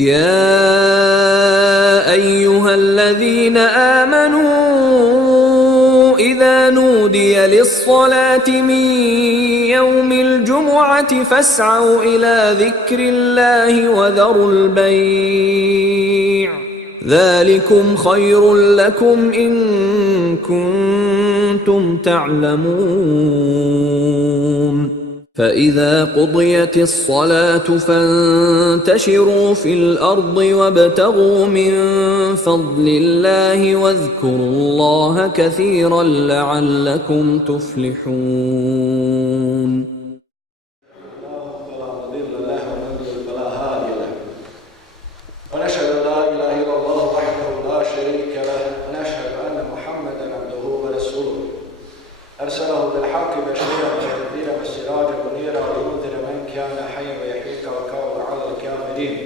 يا أيها الذين آمنوا إذا نودي للصلاة من يوم الجمعة فاسعوا إلى ذكر الله وذروا البيع ذلكم خير لكم إن كنتم تعلمون فإذا قضيت الصلاة فانتشروا في الأرض وابتغوا من فضل الله واذكروا الله كثيرا لعلكم تفلحون. أرسله بالحق بشيرا ونذيرا وسراجا منيرا وينذر من كان حيا ويحيق وكفر على الكافرين.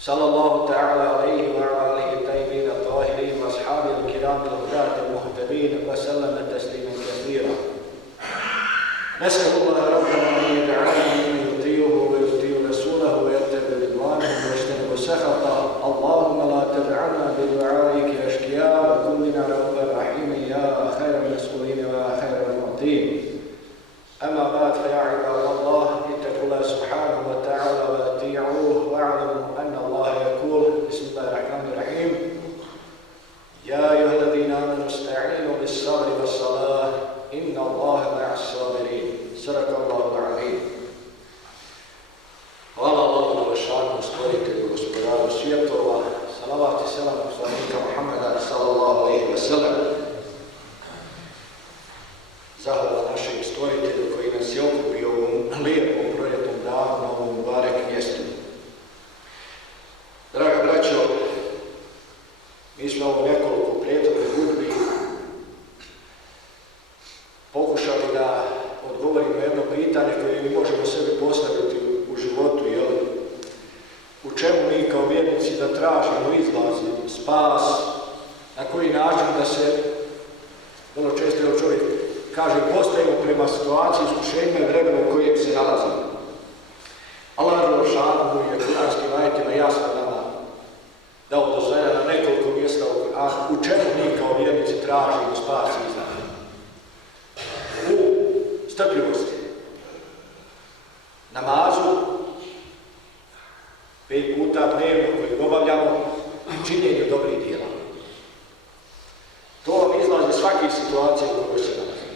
صلى الله تعالى عليه وعلى آله الطيبين الطاهرين وأصحابه الكرام الهداة المهتدين وسلم تسليما كثيرا. نسأل الله ربنا أن يجعلنا ممن يطيعه ويطيع رسوله ويتبع رضوانه ويجتنب سخطه. اللهم لا تجعلنا بدعائك أشقياء وكن لنا ربا رحيما يا خير المسؤولين ويا خير المعطين. أما بعد فيا عباد الله اتقوا الله سبحانه وتعالى وأطيعوه واعلموا أن الله يقول بسم الله الرحمن الرحيم يا أيها الذين آمنوا استعينوا بالصبر والصلاة إن الله مع الصابرين. صدق الله العظيم. Hvala Allahu Đelešanu, stvoritelju, gospodaru svjetova, salavat i selam poslanika Muhammeda sallallahu alejhi ve sellem. Zahvala našem stvoritelju koji nas je okupio u ovom lijepom proljetnom danu na ovom mubarek mjestu. Draga braćo, mi smo ovo nekoliko prethodnih hudbi pokušali da odgovorimo jedno pitanje koje mi možemo sebi postaviti u životu, jel? U čemu mi kao vjernici da tražimo izlaz, spas, na koji način da se, vrlo često čovjek kaže, postavimo prema situaciji, iskušenjima i vremenu u kojem se nalazimo. Allah Đelešanu je kuranskim ajetima jasno nama dao do znanja na nekoliko mjesta u čemu mi kao vjernici tražimo spas i izlaz. U strpljivosti, namazu, 5 puta dnevno koji obavljamo i činjenju dobrih djela. To vam izlazi svake situacije u kojoj se nalazi.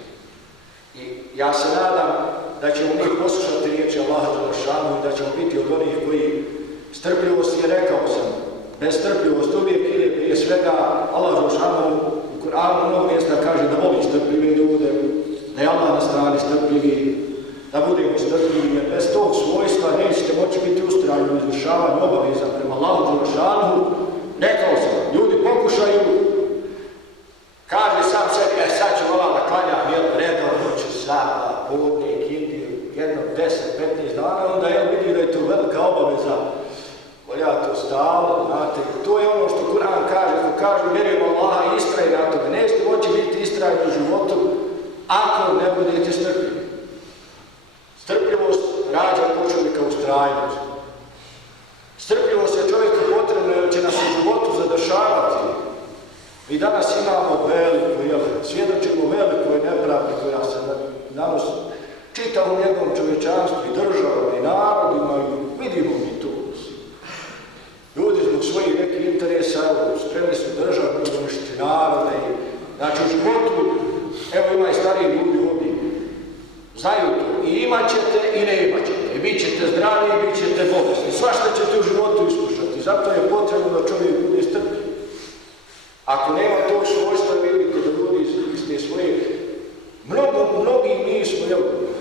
I ja se nadam da ćemo mi poslušati riječi Allaha Đelešanu i da ćemo biti od onih koji strpljivost je, rekao sam, bez strpljivost uvijek ide prije svega. Allah Đelešanu u Kur'anu mnogo mjesta kaže da voli strpljive ljude, da je Allah na strani strpljivi, da budemo strpljivi, jer bez tog svojstva nećete moći biti ustrajni u izvršavanju obaveza prema Allahu Đelešanu. Rekao sam, ljudi pokušaju, kaže sam sebi, sad ću da klanjam, redovno ću sada, podnik, indiju, jedno 10-15 dana, onda vidi da je to velika obaveza, volja to stalo, znate, to je ono što Kur'an kaže, ko kaže, vjerujemo Allaha i istraji na tome, nećete moći biti istrajni u životu ako ne budete strpljivi. Strpljivost rađa kod čovjeka ustrajnost. Strpljivost je čovjeku potrebna jer će nas u životu zadržavati. Mi danas imamo svjedočimo velikoj nepravdi koja se nanosi čitavom jednom čovječanstvu i državama i narodima i vidimo mi to. Ljudi zbog svojih nekih interesa spremni su državu, uništiti narode. Znači u životu, evo ima i stariji ljudi ovdje, znaju to, i imat ćete i ne imat ćete, i bit ćete zdravi i bit ćete bolesni, svašta ćete u životu iskušati, zato je potrebno da čovjek bude strpljiv. Ako nema tog svojstva, vidite da ljudi iz te svoje, mnogi mi smo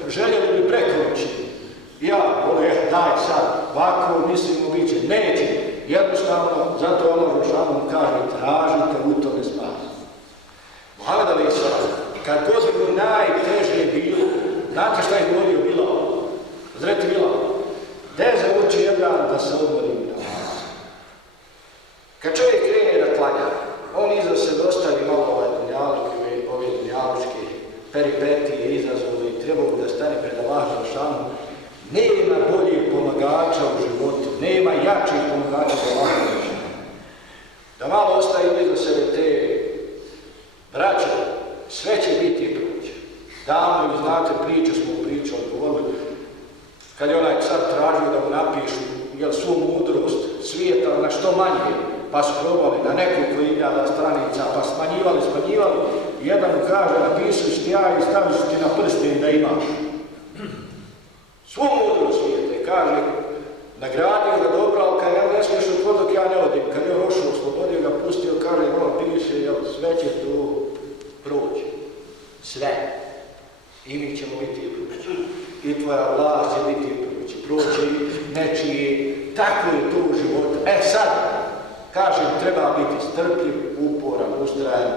željeli bi preko noći. Ja, daj sad, ovako mislimo bit će, neće, jednostavno, zato je Allah Đelešanu kaže, tražite u tome spas. Muhammed alejhi selam, kad god bi najteže bilo, znate šta je govorio Bilal? Zreti Bilal, gdje zauči jedan da se odmori u namazu. Kad čovjek krene da klanja, on iza sebe ostavi malo ove dunjalučke peripetije, izazove i treba da stane pred Allahom Đelešanu. Nema boljeg pomagača u životu nema jačih pomagača za ovakve. Da malo ostavimo iza sebe te braće, sve će biti i proći. Davno, znate, smo pričali, govorili, kad je onaj car tražio da mu napišu svu mudrost svijeta na što manje, pa su probali na nekoliko hiljada stranica, pa smanjivali, jedan mu kaže, napisali ti ja i stavili su ti na prsten da imaš. Svu mudrost svijeta, kaže, nagradio ga dobro, ali kad ne smiješ od dok ja ne odim, kad je rošao, oslobodio ga, pustio, kaže, piše, sve će to proći. Sve. I mi ćemo biti proći. I tvoja vlast će biti proći nečiji, tako je to u životu. Sad, kažem, treba biti strpljiv, uporan, ustrajan.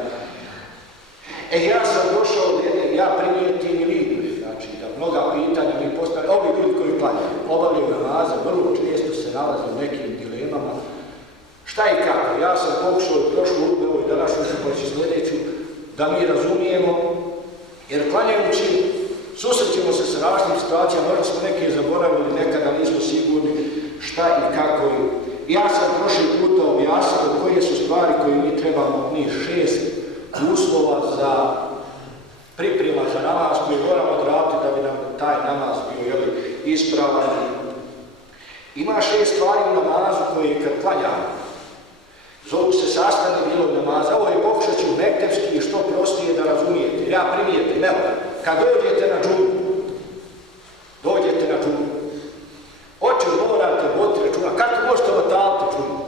Ja sam došao od jedne, ja primijetim i vidim, znači da mnoga pitanja mi postavljaju, ovi ljudi koji klanjaju, obavljaju namaze, vrlo često se nalaze u nekim dilemama. Šta i kako? Ja sam pokušao prošlu upravo i današnju pa ću sljedeću, da mi razumijemo, jer klanjajući susrećemo se s različitim situacijama, možda smo neke zaboravili, nekada nismo sigurni šta i kako. Ja sam prošli puta objasnio koje su stvari koje mi trebamo, mi 6 uslova za priprema za namaz koji moramo odraditi da bi nam taj namaz bio ispravan. Ima 6 stvari u namazu koje kad klanjamo, zovu se sastavni dio namaza. Ovo je pokušat ću mektepski što prostije da razumijete. Ja primijetim, evo, kad dođete na džumu, oči morate voditi računa. Kako možete vataliti džumu?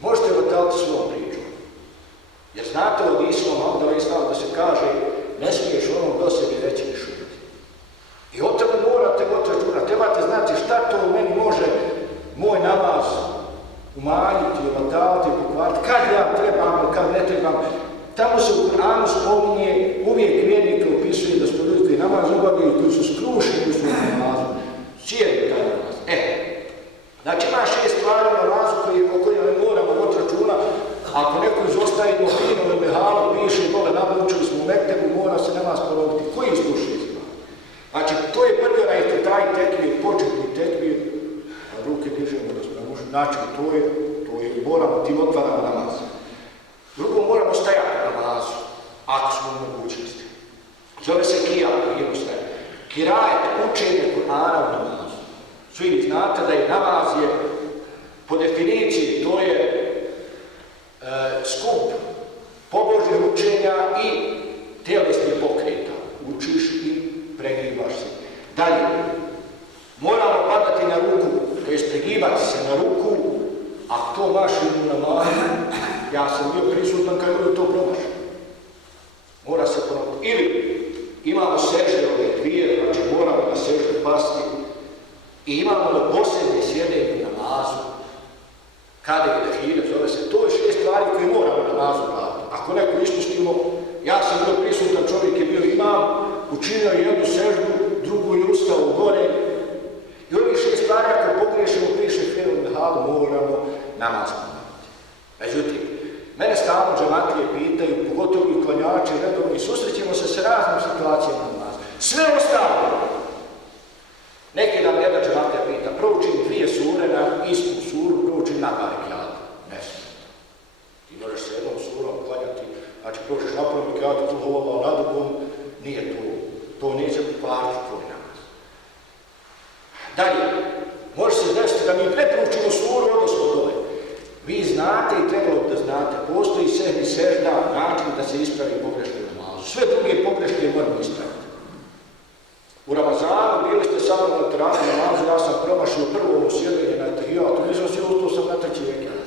Možete vataliti svom priču. Jer znate od islama, da se kaže, ne smiješ onom do sebi reći ni šutiti. I od tebe morate voditi računa. Trebate znati šta to u meni može moj namaz umanjiti, vataliti, pokvariti. Kad ja trebam, kad ne trebam. Tamo se u Kur'anu spominje, uvijek vjernike opisuje da su ljudi koji namaz obavljaju, koji su skrušeni u svom namazu. Cijeli taj namaz. Znači ima 6 stvari u namazu o kojima moramo voditi računa. Ako neko izostavimo fino ili mehalu, piše i dole nabučili smo u mektebu, mora se namaz poroditi. Koji su 6 stvari? Znači to je prvi onaj taj tekbir, početni tekbir, a ruke dižemo da smo mušli. Znači to je, moramo tim otvaramo namaz. Drugo, moramo stajati na namazu, ako smo u mogućnosti. Zove se kijat, jednostavno. Kirajet, učenje Kur'ana u namazu. Svi znate da je namaz je, po definiciji, to je skup pobožnih učenja i tjelesnih pokreta. Učiš i pregribaš se. Dalje, moramo padati na ruku, to jest pregibati se na ruku, a to maši u namazu. Ja sam bio prisutan kad je to promašao. Mora se ponoviti. Ili imamo sežde ove dvije, znači moramo na sežde pasti i imamo na posljednje sjedenje u namazu. Kada je dehire, zove se, to je 6 stvari koje moramo na namazu raditi. Ako neko ispustimo, ja sam bio prisutan, čovjek je bio imam, učinio jednu seždu, drugu je ustao gore. I ovih 6 stvari, ako pogriješimo, piše Ferul Behalu, moramo namaz ponavljati. Međutim, mene stalno džematlije pitaju, pogotovo i klanjači, redovni, susrećemo se s raznim situacijama na namazu. Sve ostalo. Neki dan jedan džematlija pita, proučim 2 sure na istu suru, proučim na rekiatu. Ne smije. Ti možeš se jednom surom klanjati, znači proučiš na prvom rekiatu, tu hovala na drugom, nije to neće pokvariti tvoj namaz. Dalje, može se desiti da mi preproučimo suru, odnosno dole. Vi znate i trebalo da znate, postoji sehni sežda način da se ispravi pogreške u namazu. Sve druge pogreške moramo ispraviti. U Ramazanu bili ste samo na teranu namazu, ja sam promašio prvo sjedenje na tahijatu, nisam se ustao sam na treći rekiat.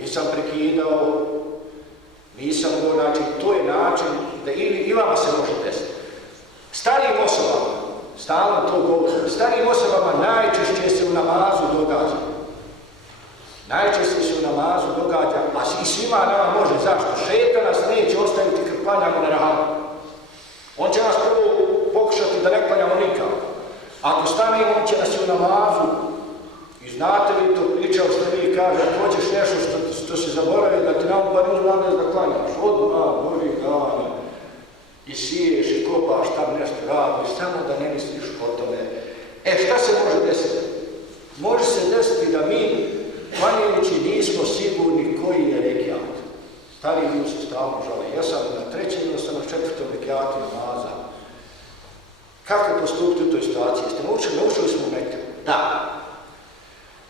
Nisam prekidao, nisam go, znači to je način da i vama se može desiti. Starijim osobama, stalno to govorim, starijim osobama najčešće se u namazu događa. Najčešće se u namazu događa, a i svima nama može. Zašto? Šetan nas neće ostaviti kad klanjamo na rahamu. On će nas prvo pokušati da ne klanjamo nikako. Ako stanemo, on će nas i u namazu. I znate li to pričao što vi kaže, ako hoćeš nešto što si zaboravio, da ti nam bar uzmane da klanjaš. Odmah, Boži dana. I siješ i kopaš tam nešto radiš, samo da ne misliš o tome. Šta se može desiti? Može se desiti da mi, klanjajući, nismo sigurni koji je rekiat. Stariji ljudi se stalno žale. Ja sam na trećem ili sam na četvrtom rekiatu namaza. Kako postupiti u toj situaciji? Jeste naučili smo neke? Da.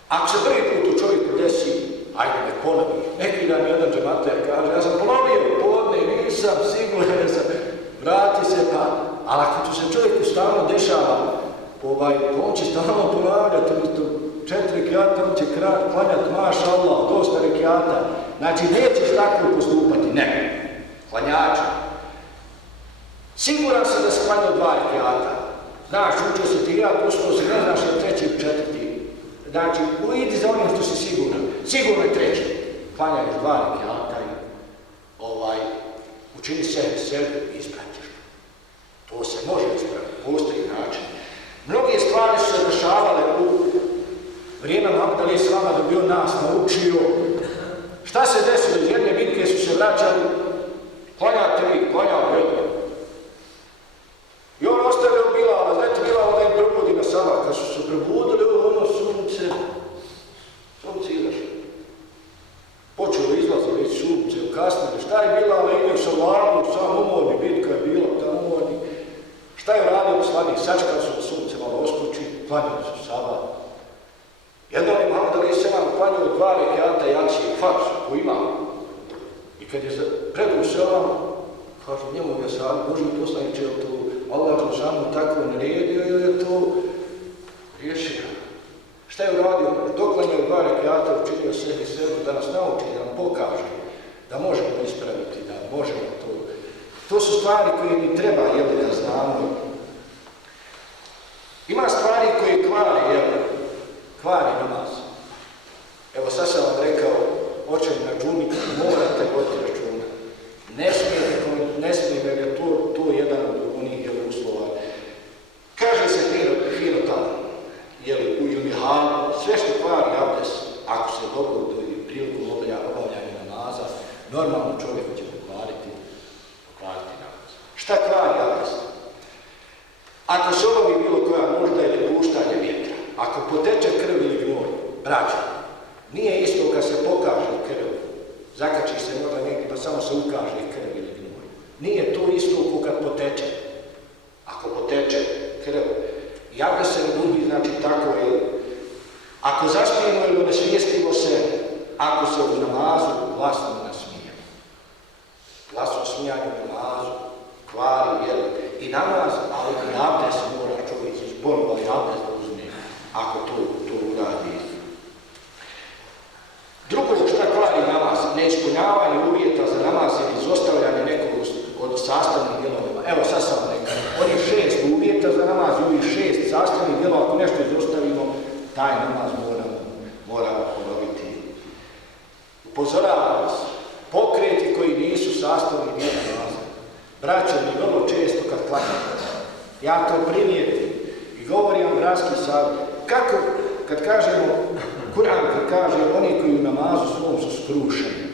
Ako se prvi put u čovjeku desi, ajde ne ponovi. Neki dan jedan džemater kaže, ja sam ponovio podne, nisam siguran, vrati se pa. Ali ako to se čovjeku stalno dešava, on će stalno ponavljati, 4 rekiata, on će klanjati, maša Allah, dosta rekiata. Znači, nećeš tako postupati, ne. Klanjača. Siguran se da se klanjao 2 rekiata. Znaš, učio se ti ja, pustio se, ne znaš je treći ili četvrti. Znači, idi za onim što si siguran. Sigurno je treći. Klanjaš 2 rekiata i učini sebi i ispraćeš. To se može ispraviti, postoji način. Mnoge stvari su se dešavale u vrijeme Muhameda alejhi selama da bi on nas naučio. Šta se desilo? Iz jedne bitke su se vraćali, klanjate vi, klanjao Bilal. I on ostavio Bilala, znate Bilala da im probudi na sabah. Kad su se probudili, ono sunce izašlo. Počelo izlazi već sunce, kasnije. Šta je Bilala imao sa Allahom, sam umorni, bitka je bila, tam umorni. Šta je radio poslanik? Sačekali su da sunce malo oskući, klanjali su sabah. Jednom je Muhammed alejhi selam klanjao 2 rekiata jacije, farz, koju imamo. I kad je predu selam, kaže njemu je sam, Boži poslaniče, je to Allah Žešanu tako naredio ili je to riješio? Šta je uradio? Doklanjao 2 rekiata, učinio sebi sebi da nas nauči, da nam pokaže, da možemo ispraviti, da možemo to. To su stvari koje mi treba, da znamo. Ima stvari koje kvari namaz. Evo sad sam vam rekao, očem na džumi, morate voditi računa. Ne smije da je to jedan od onih uslova. Kaže se fino tamo, u ilmihanu, sve što kvari abdest, ako se dogodi prilikom obavljanja namaza, normalno čovjek će pokvariti namaz. Šta kvari abdest? Ako se obavi bilo koja nužda ili puštanje vjetra, ako poteče krv ili gnoj, braća, nije isto kad se pokaže krv, zakačiš se možda negdje pa samo se ukaže krv ili gnoj. Nije to isto ko kad poteče. Ako poteče krv, javlja se na drugi, znači tako je. Ako zaspijemo ili onesvijestimo se, ako se u namazu glasno nasmijemo. Glasno smijanje u namazu kvari, i namaz, ali i abdest mora čovjek izborno, ali abdest da uzme, ako to uradi. Drugo šta kvari namaz, neispunjavanje uvjeta za namaz ili izostavljanje nekog od sastavnih dijelova. Evo sad sam rekao, onih 6 uvjeta za namaz, ovih 6 sastavnih dijelova, ako nešto izostavimo, taj namaz moramo ponoviti. Upozoravam vas, pokreti koji nisu sastavni dio namaza. Braćo mi vrlo često kad klanjate, ja to primijetim i govorim vam bratski savjet. Kako, kad kažemo, Kur'an kad kaže oni koji u namazu svom su skrušeni.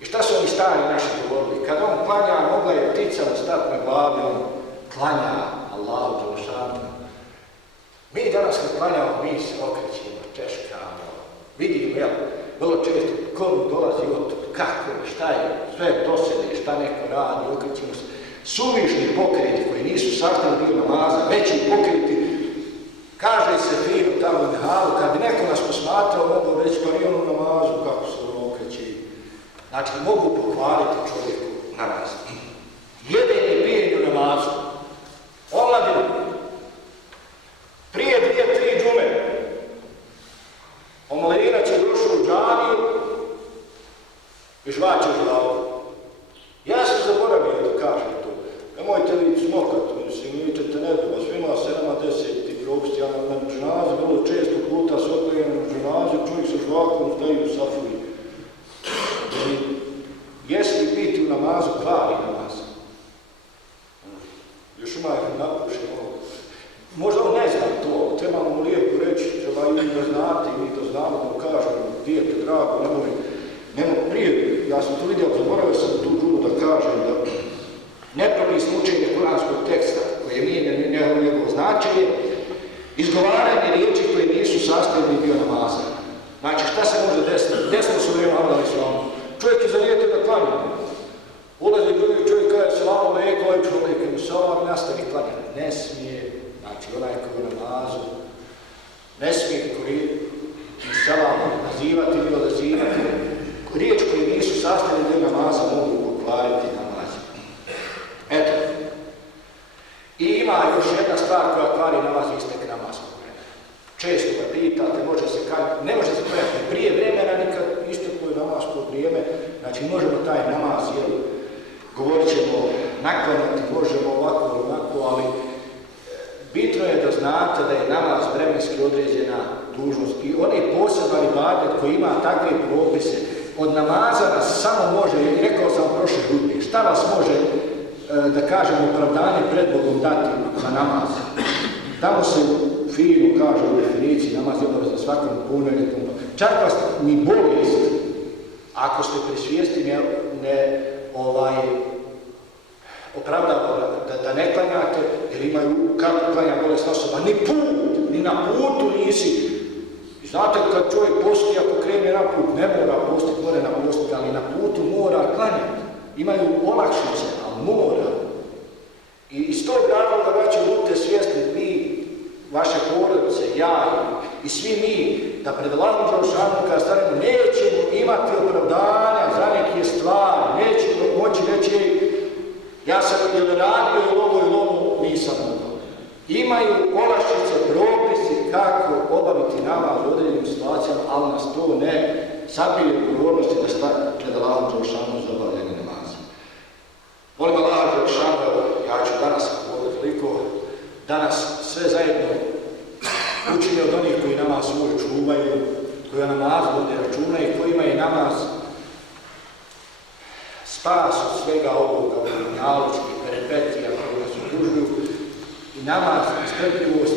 I šta su oni stari naši govorili? Kad on klanja, mogla je ptica da stati na glavi, on klanja Allahu Đelešanu. Mi danas kad klanjamo, mi se okrećemo, češkamo, vidimo, vrlo često komu dolazi od kako, šta je, sve dosede, šta neko radi, okrećemo se. Suvišni pokreti koji nisu sastavni dio namaza, veći pokreti, kaže se fino tamo u Nehalu, kad bi neko nas posmatrao, mogu reći pa nije ono namazu, kako se ono okreće. Znači, mogu pokvariti čovjeku namaz. Jedenje i pijenje u namazu. Omladinu. Prije 2-3 džume. Omladina će došao u džamiju i žvaće u glavu. Ja sam zaboravio da kažem to. Nemojte vi smokati, mislim, vi ćete ne bi, svima 7-10 ti propasti, ja na dženazi vrlo često puta se odgledam na dženazi, čovjek sa žvakom stoji u safuri. Jesti biti u namazu, kvari namaz. Još ima je napušen ovo. Možda on ne zna to, trebamo mu lijepo reći, treba i vi da znate, i mi to znamo, da mu kažemo, dijete drago, nemoj prije, ja sam to vidio, zaboravio sam tu džunu da kažem, da nepropisno učenje kuranskog teksta, koje mijenja njegovo značenje, izgovaranje riječi koje nisu sastavni dio namaza. Znači, šta se može desiti? Desilo su vrijeme Abdala Islamu. Čovjek je zanijetio da klanja. Ulazi drugi čovjek kaže salamu alejkum, ovaj čovjek mu salam i nastavi klanjati. Ne smije, znači onaj koji u namazu, ne smije koji salam nazivati ili odazivati. Riječ koji nisu sastavni dio namaza mogu pokvariti namaz. Eto. I ima još jedna stvar koja kvari namaz i istek namazskog vremena. Često ga pitate, ne može se klanjati prije vremena, nikad isteklo je namazsko vrijeme, znači možemo taj namaz, govorit ćemo naklanjati, možemo ovako ili onako, ali bitno je da znate da je namaz vremenski određena dužnost i on je poseban ibadet koji ima takve propise. Od namaza nas samo može, rekao sam prošle godine, šta vas može, da kažem, opravdanje pred Bogom dati za namaz. Tamo se fino kaže u definiciji namaz je obavezan svakom punoljetnom. Čak vas ni bolest, ako ste pri svijesti ne opravdava da ne klanjate, jer imaju kako klanja bolesna osoba, ni na putu nisi. Znate, kad čovjek posti, ako krene na put, ne mora postiti, mora napostiti, ali na putu mora klanjati. Imaju olakšice, ali mora. I iz tog razloga braće, budite svjesni, vi, vaše porodice, ja i svi mi, da pred Allahom Đelešanu kada stanemo, nećemo imati opravdanja za neke stvari, nećemo moći reći, ja sam ili radio ili ovo, nisam mogao. Imaju olakšice, propisi kako obaviti namaz u određenim situacijama, ali nas to ne sabije odgovornosti da stavimo pred Allahom Đelešanu za obavljanje namaza. Molim Allaha Đelešanu, ja ću danas govoriti toliko, danas sve zajedno učini od onih koji namaz svoj čuvaju, koji o namazu vode računa i kojima je namaz spas od svega ovoga dunjalučkih peripetija koje nas okružuju. I namaz, strpljivost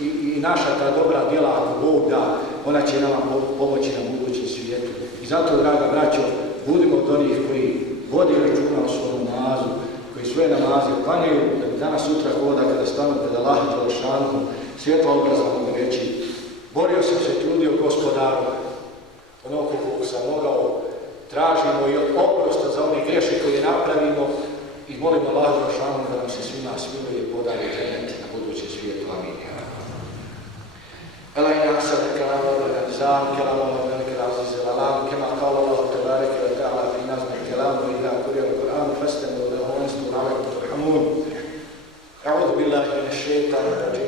i naša ta dobra djela, ako Bog da, ona će nama pomoći na budućem svijetu. I zato, draga braćo, budimo od onih koji vodi računa o svom namazu, koji svoje namaze klanjaju, da bi danas sutra voda kada stanu pred Allahom Đelešanu, svjetla obraza mogu reći, borio sam se, trudio Gospodaru, onoliko koliko sam mogao, tražimo i oprosta za one greše koje napravimo i molimo Allaha Đelešanu da nam se svima smiluje i podari džennet na budućem svijetu. Amin. Ela in ahsana kalama al-nizam kalama al-malik al-aziz al-alam kama qala Allah tabarak wa ta'ala fi nazm al-kalam wa idha quriya al-Qur'an fastami'u lahu wa ansitu la'allakum turhamun. A'udhu billahi minash shaitanir rajim.